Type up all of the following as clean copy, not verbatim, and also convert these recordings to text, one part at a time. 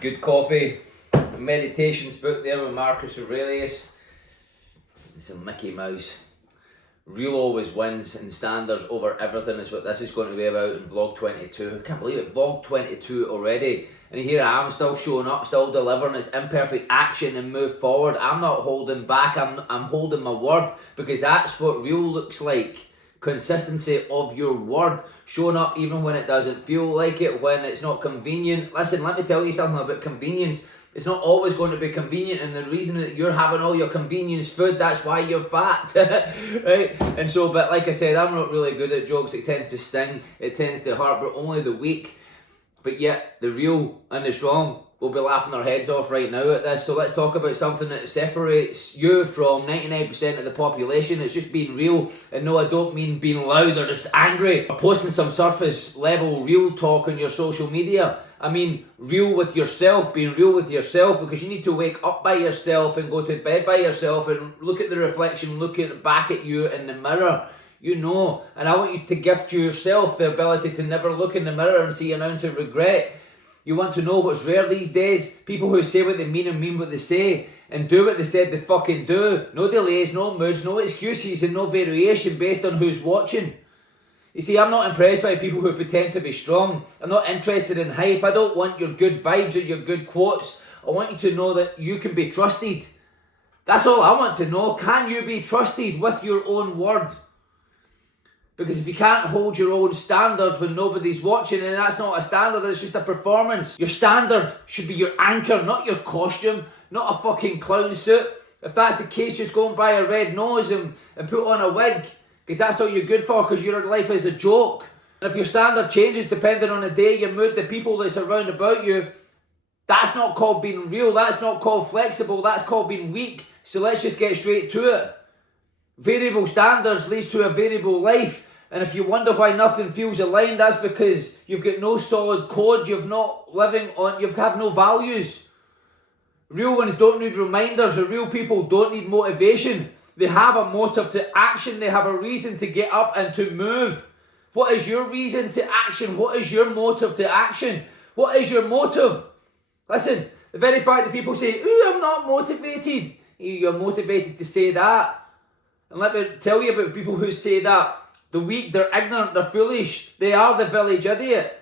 Good coffee, meditations book there with Marcus Aurelius. It's a Mickey Mouse. Real always wins and standards over everything is what this is going to be about in vlog 22. I can't believe it, vlog 22 already. And here I am still showing up, still delivering its imperfect action and move forward. I'm not holding back, I'm holding my word, because that's what real looks like. Consistency of your word, showing up even when it doesn't feel like it, when it's not convenient. Listen, let me tell you something about convenience. It's not always going to be convenient, and the reason that you're having all your convenience food, that's why you're fat. Right? And so, but like I said, I'm not really good at jokes. It tends to sting, it tends to hurt, but only the weak. But yet, the real and the strong will be laughing their heads off right now at this. So let's talk about something that separates you from 99% of the population. It's just being real. And no, I don't mean being loud or just angry or posting some surface level real talk on your social media. I mean real with yourself, being real with yourself, because you need to wake up by yourself and go to bed by yourself and look at the reflection, looking back at you in the mirror. You know, and I want you to gift yourself the ability to never look in the mirror and see an ounce of regret. You want to know what's rare these days? People who say what they mean and mean what they say and do what they said they fucking do. No delays, no moods, no excuses and no variation based on who's watching. You see, I'm not impressed by people who pretend to be strong. I'm not interested in hype. I don't want your good vibes or your good quotes. I want you to know that you can be trusted. That's all I want to know. Can you be trusted with your own word? Because if you can't hold your own standard when nobody's watching, then that's not a standard, it's just a performance. Your standard should be your anchor, not your costume, not a fucking clown suit. If that's the case, just go and buy a red nose and put on a wig, because that's all you're good for, because your life is a joke. And if your standard changes depending on the day, your mood, the people that's around about you, that's not called being real, that's not called flexible, that's called being weak. So let's just get straight to it. Variable standards leads to a variable life. And if you wonder why nothing feels aligned, that's because you've got no solid code, you have no values. Real ones don't need reminders, or real people don't need motivation. They have a motive to action, they have a reason to get up and to move. What is your reason to action? What is your motive to action? What is your motive? Listen, the very fact that people say, "Ooh, I'm not motivated," you're motivated to say that. And let me tell you about people who say that. The weak, they're ignorant, they're foolish. They are the village idiot.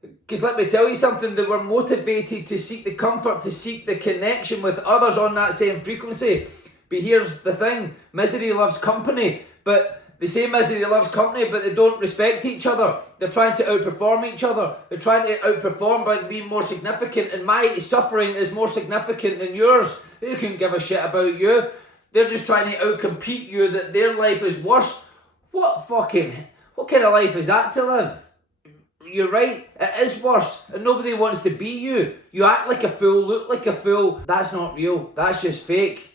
Because let me tell you something, they were motivated to seek the comfort, to seek the connection with others on that same frequency. But here's the thing, misery loves company. But they say misery loves company, but they don't respect each other. They're trying to outperform each other. They're trying to outperform by being more significant. And my suffering is more significant than yours. They couldn't give a shit about you. They're just trying to outcompete you, that their life is worse. What kind of life is that to live? You're right, it is worse, and nobody wants to be you. You act like a fool, look like a fool. That's not real, that's just fake.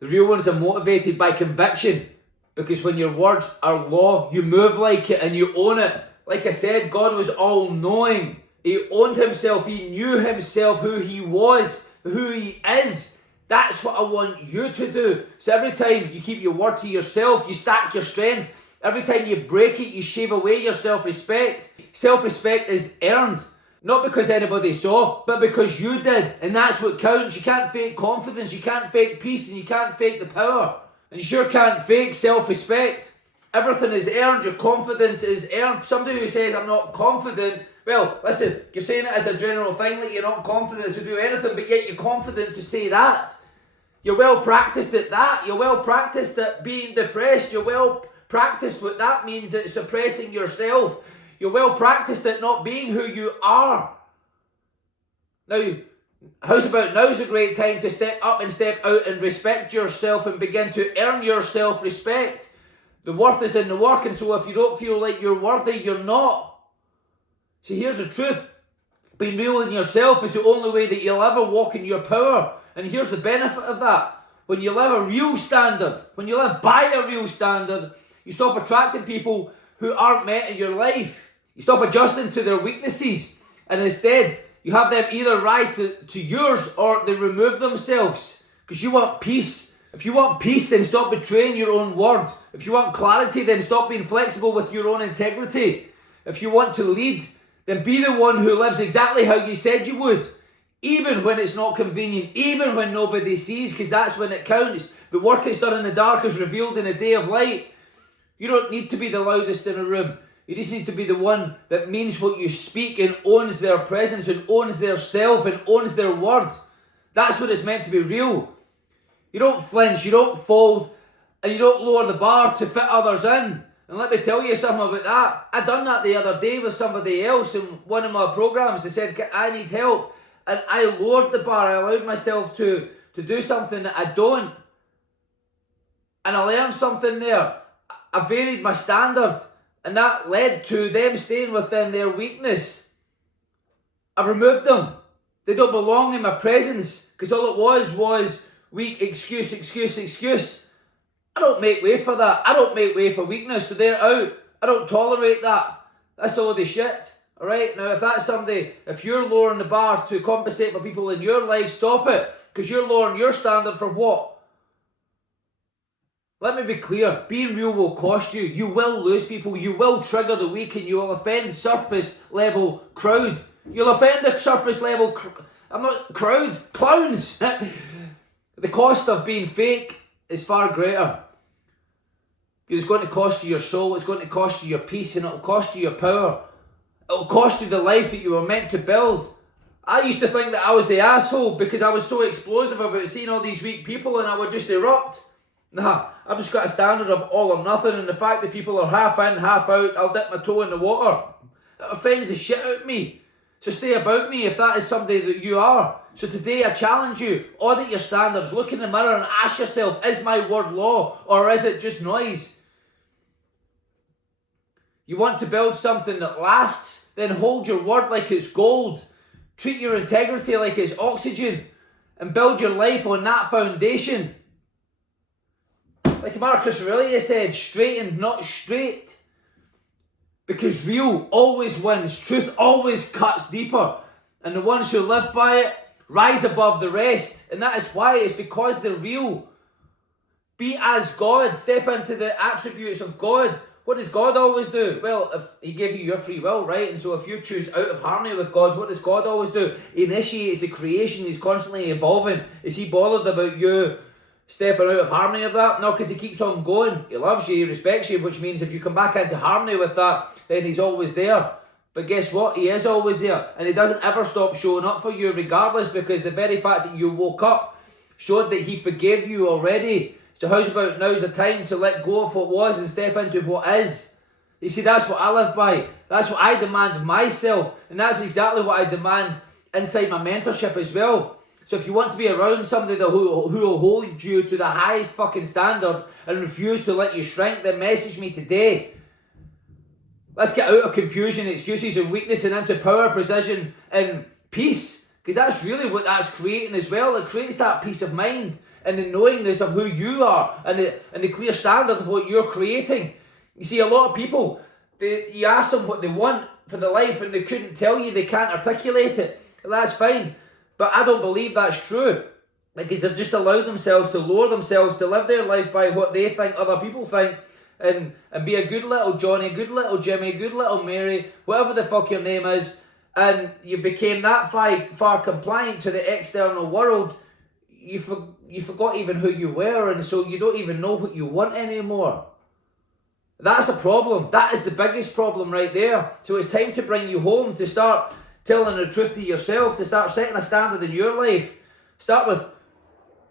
The real ones are motivated by conviction, because when your words are law, you move like it and you own it. Like I said, God was all-knowing. He owned himself, he knew himself, who he was, who he is. That's what I want you to do. So every time you keep your word to yourself, you stack your strength. Every time you break it, you shave away your self-respect. Self-respect is earned. Not because anybody saw, but because you did. And that's what counts. You can't fake confidence, you can't fake peace, and you can't fake the power. And you sure can't fake self-respect. Everything is earned, your confidence is earned. Somebody who says, "I'm not confident," well, listen, you're saying it as a general thing, like you're not confident to do anything, but yet you're confident to say that. You're well practiced at that. You're well practiced at being depressed. You're well practiced what that means at suppressing yourself. You're well practiced at not being who you are. Now, how's about now's a great time to step up and step out and respect yourself and begin to earn your self-respect. The worth is in the work, and so if you don't feel like you're worthy, you're not. See, here's the truth. Being real in yourself is the only way that you'll ever walk in your power. And here's the benefit of that. When you live a real standard, when you live by a real standard, you stop attracting people who aren't met in your life. You stop adjusting to their weaknesses. And instead, you have them either rise to yours or they remove themselves. Because you want peace. If you want peace, then stop betraying your own word. If you want clarity, then stop being flexible with your own integrity. If you want to lead, then be the one who lives exactly how you said you would. Even when it's not convenient, even when nobody sees, because that's when it counts. The work that's done in the dark is revealed in a day of light. You don't need to be the loudest in a room. You just need to be the one that means what you speak and owns their presence and owns their self and owns their word. That's what it's meant to be real. You don't flinch, you don't fold, and you don't lower the bar to fit others in. And let me tell you something about that. I done that the other day with somebody else in one of my programs. They said, I need help. And I lowered the bar. I allowed myself to do something that I don't. And I learned something there. I varied my standard. And that led to them staying within their weakness. I've removed them. They don't belong in my presence. Because all it was weak, excuse. I don't make way for that. I don't make way for weakness. So they're out. I don't tolerate that. That's a load of shit. Alright, now if that's somebody, if you're lowering the bar to compensate for people in your life, stop it. Because you're lowering your standard for what? Let me be clear, being real will cost you. You will lose people, you will trigger the weak, and you will offend surface level crowd. You'll offend the surface level, clowns. The cost of being fake is far greater. It's going to cost you your soul, it's going to cost you your peace, and it'll cost you your power. It'll cost you the life that you were meant to build. I used to think that I was the asshole because I was so explosive about seeing all these weak people and I would just erupt. Nah, I've just got a standard of all or nothing, and the fact that people are half in, half out, I'll dip my toe in the water. That offends the shit out of me. So stay about me if that is somebody that you are. So today I challenge you, audit your standards, look in the mirror and ask yourself, is my word law or is it just noise? You want to build something that lasts, then hold your word like it's gold. Treat your integrity like it's oxygen and build your life on that foundation. Like Marcus Aurelius said, straighten, not straight. Because real always wins, truth always cuts deeper. And the ones who live by it rise above the rest. And that is why, it's because they're real. Be as God, step into the attributes of God. What does God always do? Well, if He gave you your free will, right? And so if you choose out of harmony with God, what does God always do? He initiates the creation. He's constantly evolving. Is He bothered about you stepping out of harmony of that? No, because He keeps on going. He loves you, He respects you, which means if you come back into harmony with that, then He's always there. But guess what? He is always there. And He doesn't ever stop showing up for you regardless, because the very fact that you woke up showed that He forgave you already. So how's about now's the time to let go of what was and step into what is? You see, that's what I live by. That's what I demand of myself. And that's exactly what I demand inside my mentorship as well. So if you want to be around somebody who will hold you to the highest fucking standard and refuse to let you shrink, then message me today. Let's get out of confusion, excuses and weakness and into power, precision and peace. Because that's really what that's creating as well. It creates that peace of mind and the knowingness of who you are and the clear standard of what you're creating. You see, a lot of people, you ask them what they want for their life and they couldn't tell you, they can't articulate it. And that's fine. But I don't believe that's true. Because they've just allowed themselves to lower themselves to live their life by what they think other people think. And be a good little Johnny, good little Jimmy, good little Mary, whatever the fuck your name is. And you became that far compliant to the external world, you forgot even who you were, and so you don't even know what you want anymore. That's a problem. That is the biggest problem right there. So it's time to bring you home, to start telling the truth to yourself, to start setting a standard in your life. Start with,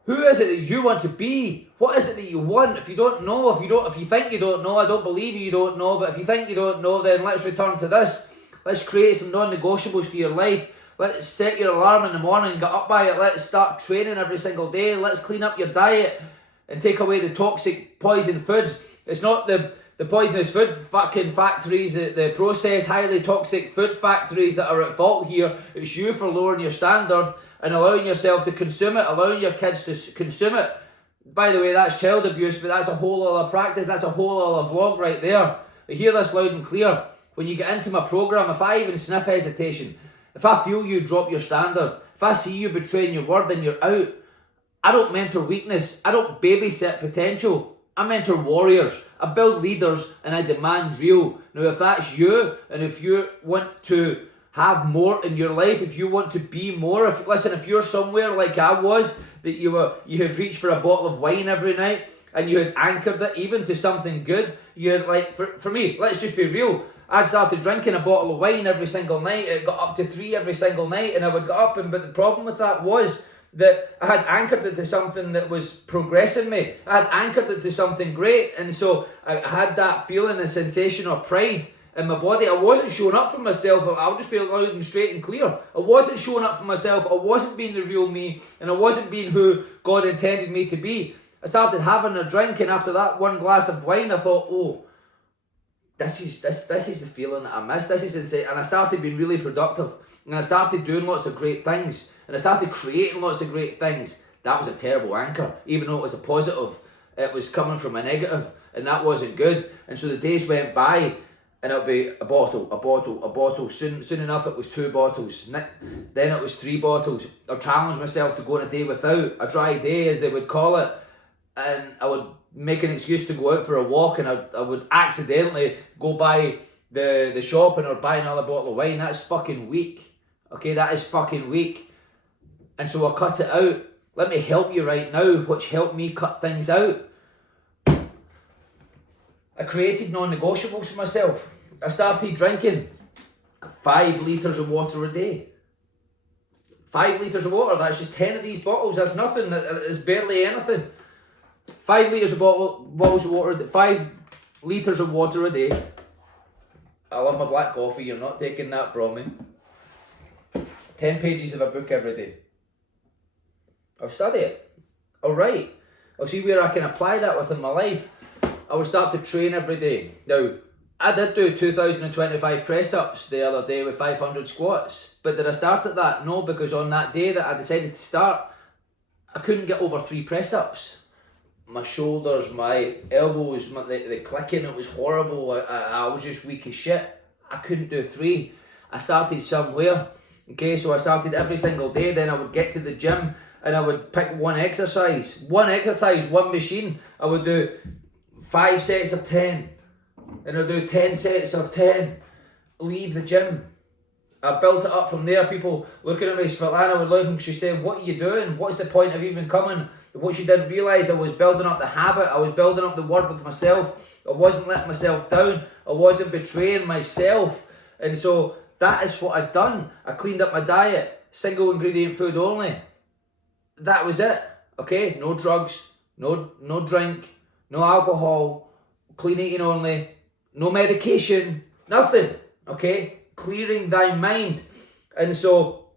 who is it that you want to be? What is it that you want? If you don't know, if you think you don't know, I don't believe you don't know, but if you think you don't know, then let's return to this. Let's create some non-negotiables for your life. Let's set your alarm in the morning and get up by it. Let's start training every single day. Let's clean up your diet and take away the toxic poison foods. It's not the poisonous food fucking factories, the processed highly toxic food factories that are at fault here. It's you for lowering your standard and allowing yourself to consume it, allowing your kids to consume it. By the way, that's child abuse, but that's a whole other practice. That's a whole other vlog right there. I hear this loud and clear. When you get into my program, if I even sniff hesitation, if I feel you drop your standard, if I see you betraying your word, then you're out. I don't mentor weakness. I don't babysit potential. I mentor warriors, I build leaders, and I demand real. Now if that's you, and if you want to have more in your life, if you want to be more, if you're somewhere like I was, that you had reached for a bottle of wine every night, and you had anchored it even to something good, you had like, for me, let's just be real, I'd started drinking a bottle of wine every single night, it got up to 3 every single night, and I would get up, but the problem with that was that I had anchored it to something that was progressing me. I had anchored it to something great, and so I had that feeling, a sensation of pride in my body. I wasn't showing up for myself. I'll just be loud and straight and clear. I wasn't showing up for myself. I wasn't being the real me, and I wasn't being who God intended me to be. I started having a drink, and after that one glass of wine, I thought, oh, this is the feeling that I miss. This is insane. And I started being really productive. And I started doing lots of great things. And I started creating lots of great things. That was a terrible anchor. Even though it was a positive, it was coming from a negative. And that wasn't good. And so the days went by, and it'll be a bottle. Soon enough it was 2 bottles. Then it was 3 bottles. I challenged myself to go on a day without, a dry day as they would call it. And I would make an excuse to go out for a walk, and I would accidentally go by the shop and I'd buy another bottle of wine. That's fucking weak. Okay, that is fucking weak. And so I cut it out. Let me help you right now, which helped me cut things out. I created non-negotiables for myself. I started drinking 5 litres of water a day. 5 litres of water, that's just 10 of these bottles. That's nothing, it's barely anything. 5 litres of bottles of water, 5 litres of water a day. I love my black coffee, you're not taking that from me. 10 pages of a book every day. I'll study it. I'll write. I'll see where I can apply that within my life. I will start to train every day. Now, I did do 2,025 press-ups the other day with 500 squats. But did I start at that? No, because on that day that I decided to start, I couldn't get over 3 press-ups. My shoulders, my elbows, the clicking, it was horrible. I was just weak as shit. I couldn't do 3. I started somewhere. Okay, so I started every single day. Then I would get to the gym and I would pick one exercise, one machine. I would do 5 sets of 10. And I'd do 10 sets of 10. Leave the gym. I built it up from there. People looking at me, Svetlana would look and she said, what are you doing? What's the point of even coming? What she didn't realise, I was building up the habit. I was building up the word with myself. I wasn't letting myself down. I wasn't betraying myself. And so that is what I'd done. I cleaned up my diet. Single ingredient food only. That was it. Okay? No drugs. No drink. No alcohol. Clean eating only. No medication. Nothing. Okay? Clearing thy mind. And so,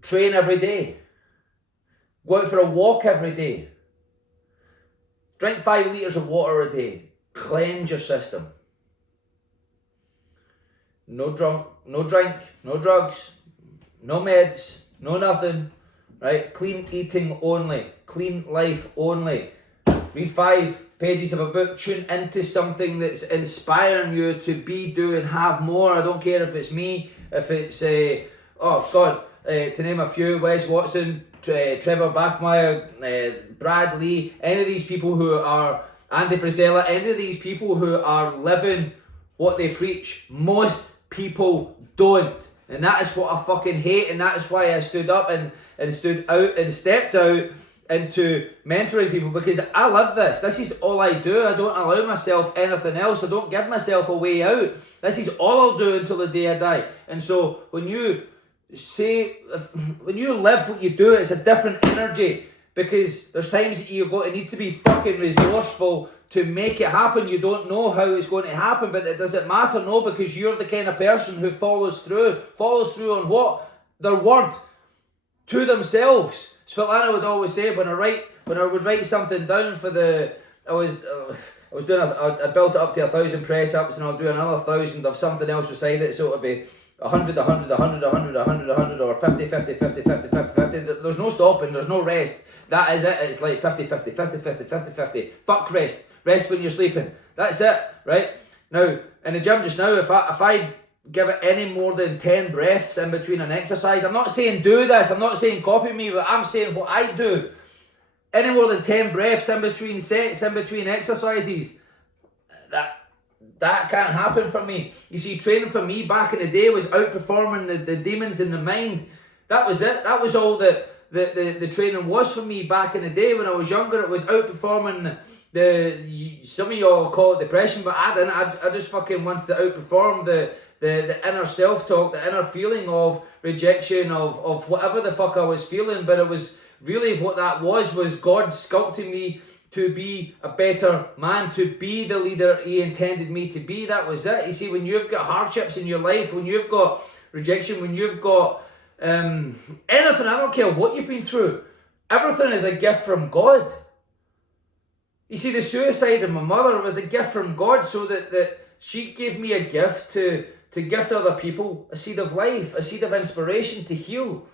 train every day. Go out for a walk every day. Drink 5 litres of water a day. Cleanse your system. No drink, no drugs, no meds, no nothing. Right? Clean eating only. Clean life only. Read 5 pages of a book. Tune into something that's inspiring you to be, do, and have more. I don't care if it's me, if it's, to name a few, Wes Watson, Trevor Bachmeyer, Brad Lee, any of these people who are, Andy Frisella, any of these people who are living what they preach. Most people don't. And that is what I fucking hate, and that is why I stood up and stood out and stepped out into mentoring people, because I live this. This is all I do. I don't allow myself anything else. I don't give myself a way out. This is all I'll do until the day I die. And so when you live what you do, it's a different energy, because there's times that you're going to need to be fucking resourceful to make it happen. You don't know how it's going to happen, but it doesn't matter, no, because you're the kind of person who follows through on what? Their word to themselves. Svetlana would always say, when I would write something down for I built it up to 1,000 press ups, and I'll do another 1,000 of something else beside it, so it'll be 100, 100, 100, 100, 100, 100, or 50, 50, 50, 50, 50, 50. There's no stopping, there's no rest. That is it. It's like 50, 50, 50, 50, 50, 50. Fuck rest. Rest when you're sleeping. That's it, right? Now, in the gym just now, if I give it any more than 10 breaths in between an exercise, I'm not saying do this, I'm not saying copy me, but I'm saying what I do. any more than 10 breaths in between sets, in between exercises. That can't happen for me. You see, training for me back in the day was outperforming the demons in the mind. That was it. That was all the training was for me back in the day when I was younger. It was outperforming some of y'all call it depression, but I didn't. I just fucking wanted to outperform the inner self-talk, the inner feeling of rejection, of whatever the fuck I was feeling. But it was really what that was God sculpting me to be a better man, to be the leader he intended me to be. That was it. You see, when you've got hardships in your life, when you've got rejection, when you've got anything, I don't care what you've been through, everything is a gift from God. You see, the suicide of my mother was a gift from God, so that she gave me a gift to gift other people, a seed of life, a seed of inspiration to heal,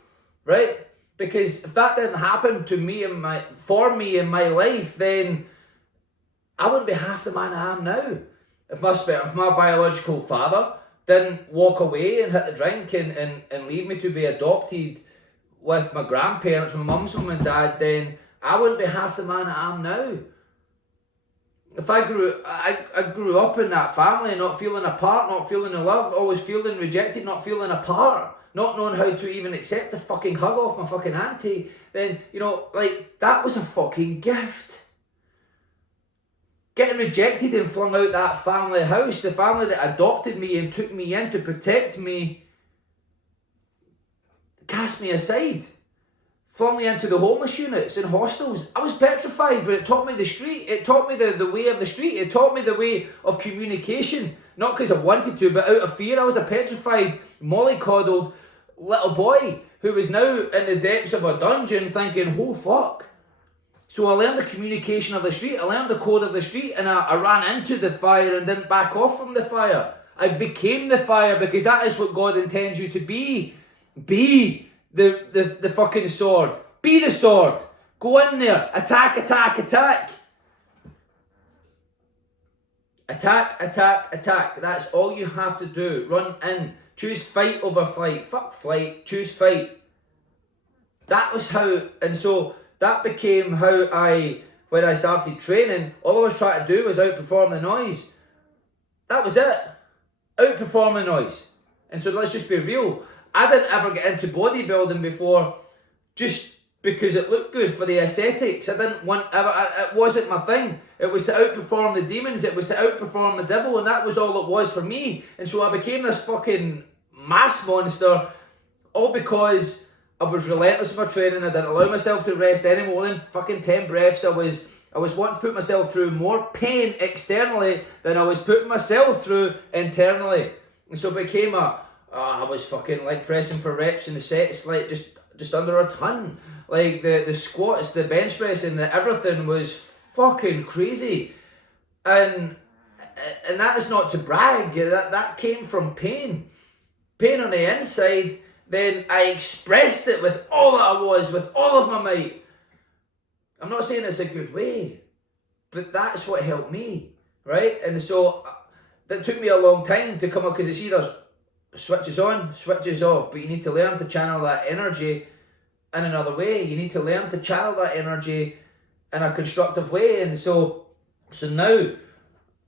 right? Because if that didn't happen to me for me in my life, then I wouldn't be half the man I am now. If my biological father didn't walk away and hit the drink and leave me to be adopted with my grandparents, my mum's mum and dad, then I wouldn't be half the man I am now. If I grew up in that family, not feeling apart, not feeling love, always feeling rejected, not feeling apart, not knowing how to even accept the fucking hug off my fucking auntie, then, you know, like, that was a fucking gift. Getting rejected and flung out that family house, the family that adopted me and took me in to protect me, cast me aside. Flung me into the homeless units and hostels. I was petrified, but it taught me the street. It taught me the way of the street. It taught me the way of communication. Not because I wanted to, but out of fear. I was a petrified, mollycoddled little boy who was now in the depths of a dungeon thinking, oh fuck. So I learned the communication of the street. I learned the code of the street, and I ran into the fire and didn't back off from the fire. I became the fire, because that is what God intends you to be. Be the fucking sword. Be the sword. Go in there. Attack, attack, attack. Attack, attack, attack. That's all you have to do. Run in. Choose fight over flight. Fuck flight. Choose fight. That was how, and so that became how when I started training, all I was trying to do was outperform the noise. That was it. Outperform the noise. And so let's just be real. I didn't ever get into bodybuilding before just because it looked good for the aesthetics. I didn't want it wasn't my thing. It was to outperform the demons. It was to outperform the devil, and that was all it was for me. And so I became this fucking mass monster, all because I was relentless with my training. I didn't allow myself to rest any more than fucking 10 breaths. I was wanting to put myself through more pain externally than I was putting myself through internally. And so it became I was fucking like pressing for reps in the sets, like just under a ton. Like the squats, the bench press, and everything was fucking crazy. And that is not to brag. That came from pain. Pain on the inside. Then I expressed it with all that I was, with all of my might. I'm not saying it's a good way, but that's what helped me, right? And so that took me a long time to come up, because it's either switches on, switches off, but you need to learn to channel that energy in another way. You need to learn to channel that energy in a constructive way. And so now,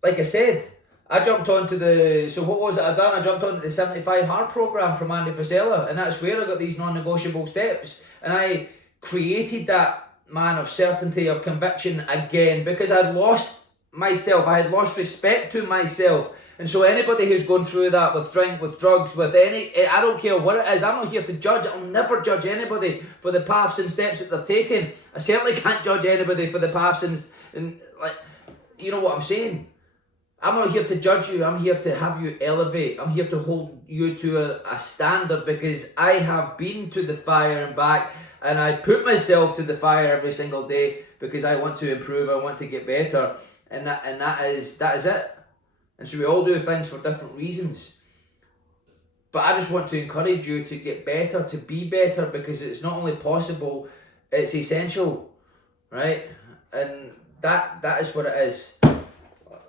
like I said, I jumped onto what was it I done? I jumped onto the 75 Hard program from Andy Frisella, and that's where I got these non-negotiable steps. And I created that man of certainty, of conviction again, because I'd lost myself. I had lost respect to myself. And so anybody who's going through that with drink, with drugs, with I don't care what it is, I'm not here to judge. I'll never judge anybody for the paths and steps that they've taken. I certainly can't judge anybody for the paths and like, you know what I'm saying? I'm not here to judge you. I'm here to have you elevate. I'm here to hold you to a standard, because I have been to the fire and back, and I put myself to the fire every single day because I want to improve. I want to get better, and that is it. And so we all do things for different reasons. But I just want to encourage you to get better, to be better, because it's not only possible, it's essential, right? And that is what it is.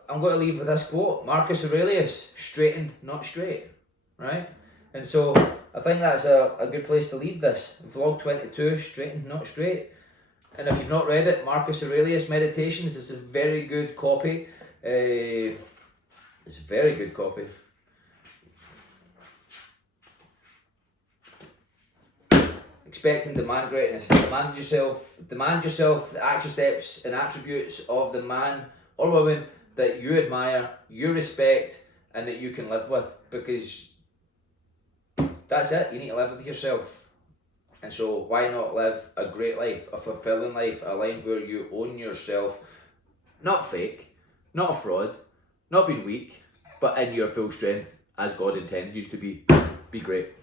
I'm going to leave with this quote. Marcus Aurelius, straightened, not straight, right? And so I think that's a good place to leave this. Vlog 22, straightened, not straight. And if you've not read it, Marcus Aurelius Meditations, it's a very good copy. It's a very good copy. Expect and demand greatness. Demand yourself the action steps and attributes of the man or woman that you admire, you respect, and that you can live with, because that's it. You need to live with yourself. And so why not live a great life, a fulfilling life, a life where you own yourself, not fake, not a fraud, not being weak, but in your full strength as God intended you to be. Be great.